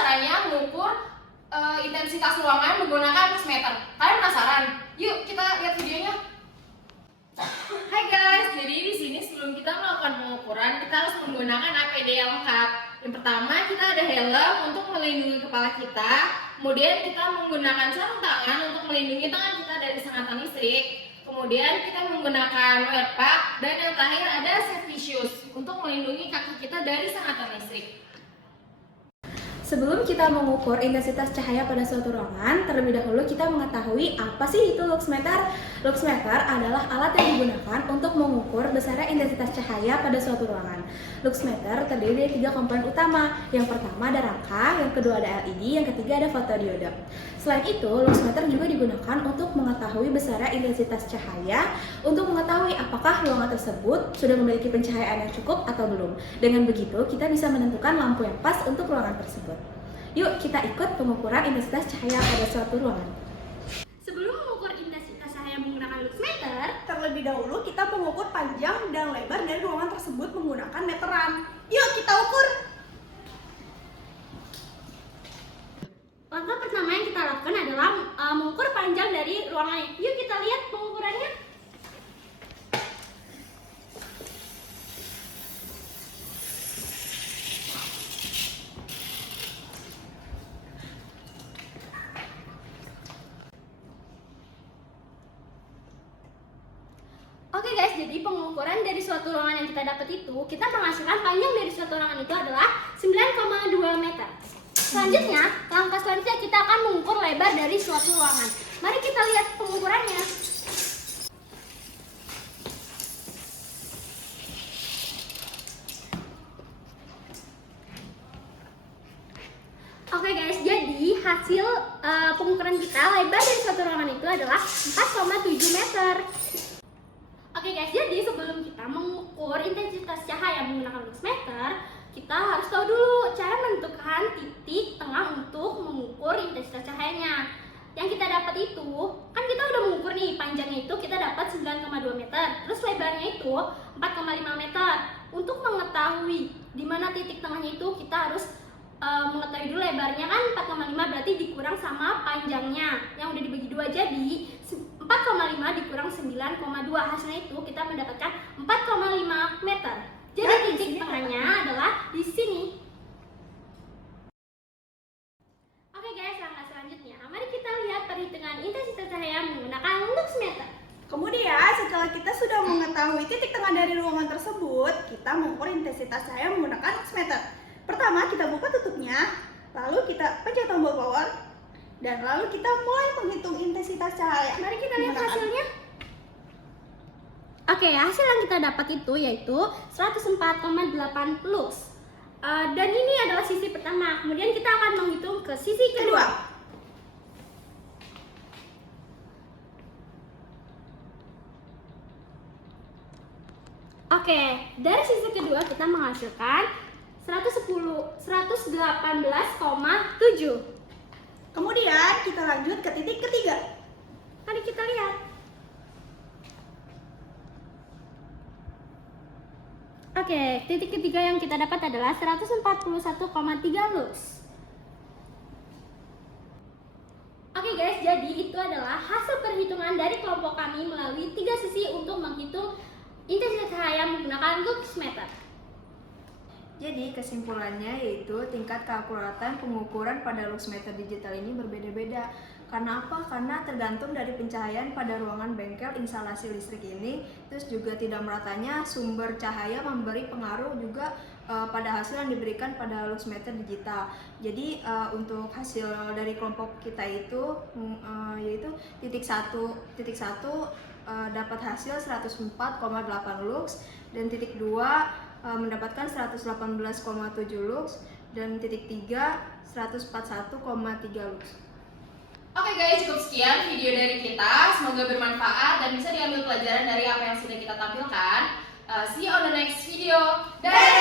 caranya mengukur intensitas ruangan menggunakan Luxmeter. Kalian penasaran? Yuk kita lihat videonya. Hai guys, jadi di sini sebelum kita melakukan pengukuran kita harus menggunakan APD yang lengkap. Yang pertama kita ada helm untuk melindungi kepala kita, kemudian kita menggunakan sarung tangan untuk melindungi tangan kita dari sengatan listrik, kemudian kita menggunakan wear pack, dan yang terakhir ada safety shoes untuk melindungi kaki kita dari sengatan listrik. Sebelum kita mengukur intensitas cahaya pada suatu ruangan, terlebih dahulu kita mengetahui apa sih itu luxmeter. Luxmeter adalah alat yang digunakan untuk mengukur besaran intensitas cahaya pada suatu ruangan. Luxmeter terdiri dari 3 komponen utama. Yang pertama ada rangka, yang kedua ada LED, yang ketiga ada fotodiode. Selain itu, luxmeter juga digunakan untuk mengetahui besaran intensitas cahaya untuk mengetahui apakah ruangan tersebut sudah memiliki pencahayaan yang cukup atau belum. Dengan begitu, kita bisa menentukan lampu yang pas untuk ruangan tersebut. Yuk kita ikut pengukuran intensitas cahaya pada suatu ruangan. Sebelum mengukur intensitas cahaya menggunakan luxmeter, terlebih dahulu kita mengukur panjang dan lebar dari ruangan tersebut menggunakan meteran. Yuk kita ukur. langkah pertama yang kita lakukan adalah mengukur panjang dari ruangan. Yuk kita lihat pengukurannya. Oke guys, jadi pengukuran dari suatu ruangan yang kita dapat itu, kita menghasilkan panjang dari suatu ruangan itu adalah 9,2 meter. Selanjutnya, langkah selanjutnya kita akan mengukur lebar dari suatu ruangan. Mari kita lihat pengukurannya. Oke guys, jadi hasil pengukuran kita lebar dari suatu ruangan itu adalah 4,7 meter. Oke guys, jadi sebelum kita mengukur intensitas cahaya menggunakan luxmeter, kita harus tahu dulu cara menentukan titik tengah untuk mengukur intensitas cahayanya. Yang kita dapat itu, kan kita udah mengukur nih, panjangnya itu kita dapat 9,2 meter, terus lebarnya itu 4,5 meter. Untuk mengetahui di mana titik tengahnya itu, kita harus mengetahui dulu lebarnya kan 4,5 berarti dikurang sama panjangnya yang udah dibagi 2, jadi 4,5 dikurang 9,2, hasilnya itu kita mendapatkan 4,5 meter. Jadi titik tengahnya adalah di sini. Oke guys, langkah selanjutnya mari kita lihat perhitungan intensitas cahaya menggunakan luxmeter. Kemudian setelah kita sudah mengetahui titik tengah dari ruangan tersebut, kita mengukur intensitas cahaya menggunakan luxmeter. Pertama kita buka tutupnya, lalu kita pencet tombol power, dan lalu kita mulai menghitung intensitas cahaya. Mari kita lihat hasilnya. Oke, hasil yang kita dapat itu yaitu 104,8 lux. Dan ini adalah sisi pertama. Kemudian kita akan menghitung ke sisi kedua. Oke, dari sisi kedua kita menghasilkan 118,7. Kemudian kita lanjut ke titik ketiga. Mari kita lihat. Oke, titik ketiga yang kita dapat adalah 141,3 lux. Oke guys, jadi itu adalah hasil perhitungan dari kelompok kami melalui 3 sisi untuk menghitung intensitas cahaya menggunakan luxmeter. Jadi kesimpulannya yaitu tingkat keakuratan pengukuran pada luxmeter digital ini berbeda-beda. Karena apa? Karena tergantung dari pencahayaan pada ruangan bengkel instalasi listrik ini. Terus juga tidak meratanya sumber cahaya memberi pengaruh juga pada hasil yang diberikan pada luxmeter digital. Jadi untuk hasil dari kelompok kita itu yaitu titik satu dapat hasil 104,8 lux, dan titik 2 mendapatkan 118,7 lux, dan titik 3 141,3 lux. Oke guys, cukup sekian video dari kita. Semoga bermanfaat dan bisa diambil pelajaran dari apa yang sudah kita tampilkan. See you on the next video. Dadah!